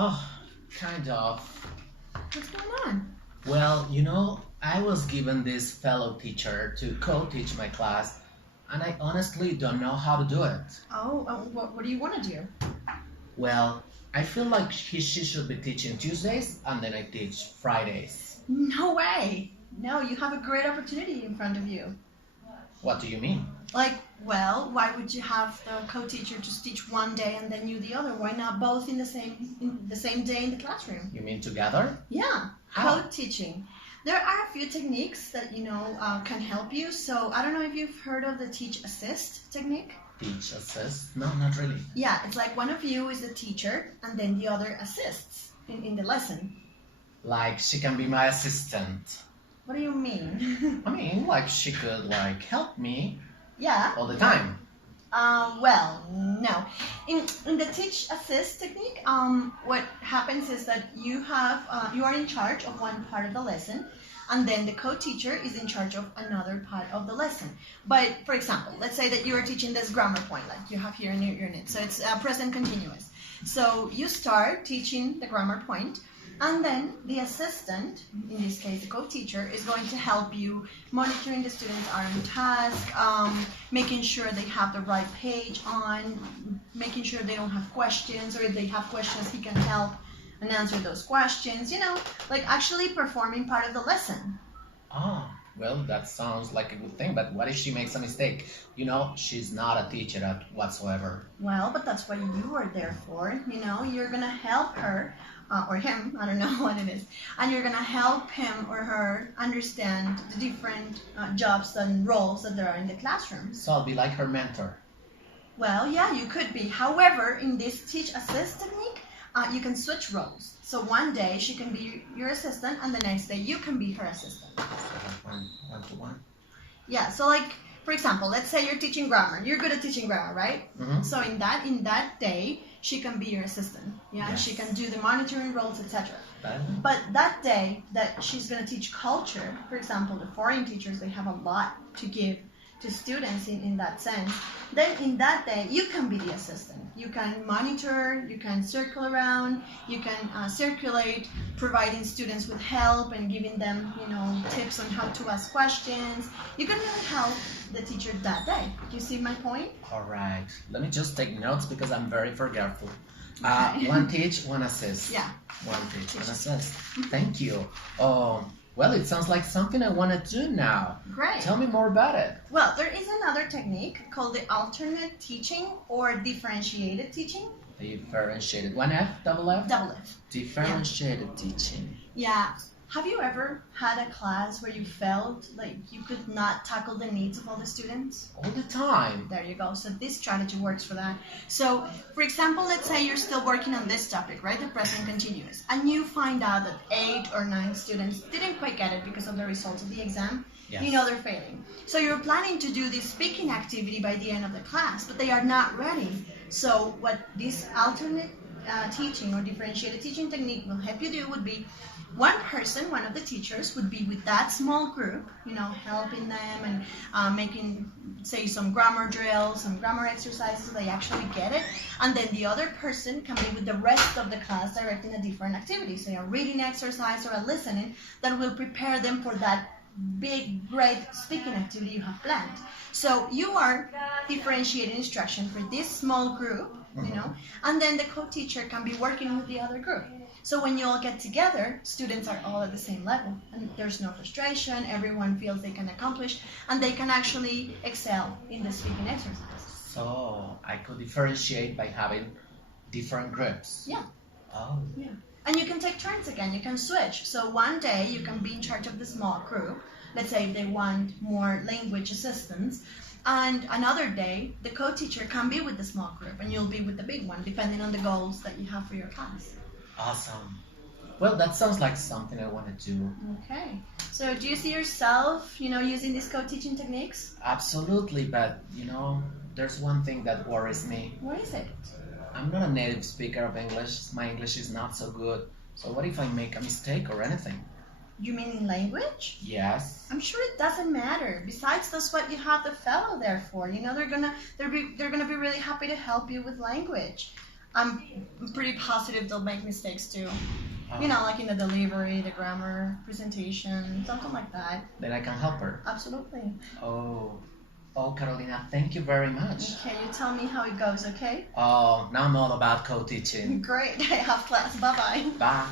Oh, kind of. What's going on? Well, I was given this fellow teacher to co-teach my class, and I honestly don't know how to do it. What do you want to do? Well, I feel like she should be teaching Tuesdays, and then I teach Fridays. No way. No, you have a great opportunity in front of you. What do you mean? Why would you have the co-teacher just teach one day and then you the other? Why not both in the same day in the classroom? You mean together? Yeah, How? co-teaching. There are a few techniques that can help you. So I don't know if you've heard of the teach assist technique. Teach assist? No, not really. Yeah, it's like one of you is the teacher and then the other assists in the lesson. Like she can be my assistant. What do you mean? I mean, like she could help me Yeah. all the time. Well, no. In the teach assist technique, what happens is that you are in charge of one part of the lesson, and then the co-teacher is in charge of another part of the lesson. But for example, let's say that you are teaching this grammar point, like you have here in your unit. So it's present continuous. So you start teaching the grammar point, and then the assistant, in this case the co-teacher, is going to help you monitoring the students are on task, making sure they have the right page on, making sure they don't have questions, or if they have questions he can help and answer those questions, like actually performing part of the lesson. Ah, well, that sounds like a good thing, but what if she makes a mistake? She's not a teacher whatsoever. Well, but that's what you are there for, you're gonna help her or him, I don't know what it is, and you're gonna help him or her understand the different jobs and roles that there are in the classroom. So I'll be like her mentor. Well, yeah, you could be. However, in this teach assist technique, you can switch roles. So one day she can be your assistant, and the next day you can be her assistant. So one to one. Yeah. So like, for example, let's say you're teaching grammar. You're good at teaching grammar, right? Mm-hmm. So in that day, she can be your assistant. Yeah. Yes. She can do the monitoring roles, etc. Then? But that day that she's going to teach culture, for example, the foreign teachers, they have a lot to give to students in that sense. Then in that day, you can be the assistant. You can monitor, you can circle around, you can circulate, providing students with help and giving them, tips on how to ask questions. You can really help the teacher that day. Do you see my point? All right. Let me just take notes because I'm very forgetful. Okay. One teach, one assist. Yeah. One teach, one assist. Thank you. Well, it sounds like something I want to do now. Great. Tell me more about it. Well, there is another technique called the alternate teaching or differentiated teaching. Differentiated. One F, double F? Double F. Differentiated teaching. Yeah. Have you ever had a class where you felt like you could not tackle the needs of all the students? All the time. There you go. So this strategy works for that. So, for example, let's say you're still working on this topic, right? The present continuous. And you find out that 8 or 9 students didn't quite get it because of the results of the exam. Yes. They're failing. So you're planning to do this speaking activity by the end of the class, but they are not ready. So what this alternate teaching or differentiated teaching technique will help you do would be one person, one of the teachers, would be with that small group, helping them and making, say, some grammar drills, some grammar exercises so they actually get it. And then the other person can be with the rest of the class directing a different activity, say a reading exercise or a listening that will prepare them for that big, great speaking activity you have planned. So you are differentiating instruction for this small group, and then the co-teacher can be working with the other group. So when you all get together, students are all at the same level, and there's no frustration, everyone feels they can accomplish, and they can actually excel in the speaking exercise. So I could differentiate by having different groups. Yeah. Oh. Yeah. And you can take turns again, you can switch. So one day you can be in charge of the small group, let's say if they want more language assistance, and another day the co-teacher can be with the small group and you'll be with the big one, depending on the goals that you have for your class. Awesome. Well, that sounds like something I want to do. Okay. So do you see yourself, using these co-teaching techniques? Absolutely, but, there's one thing that worries me. What is it? I'm not a native speaker of English. My English is not so good. So what if I make a mistake or anything? You mean in language? Yes. I'm sure it doesn't matter. Besides, that's what you have the fellow there for. They're gonna be really happy to help you with language. I'm pretty positive they'll make mistakes too. Oh, Like in the delivery, the grammar, presentation, something like that. then I can help her. Absolutely. Oh, Carolina, thank you very much. Okay, you tell me how it goes, okay? Oh, now I'm all about co-teaching. Great. I have class. Bye-bye. Bye.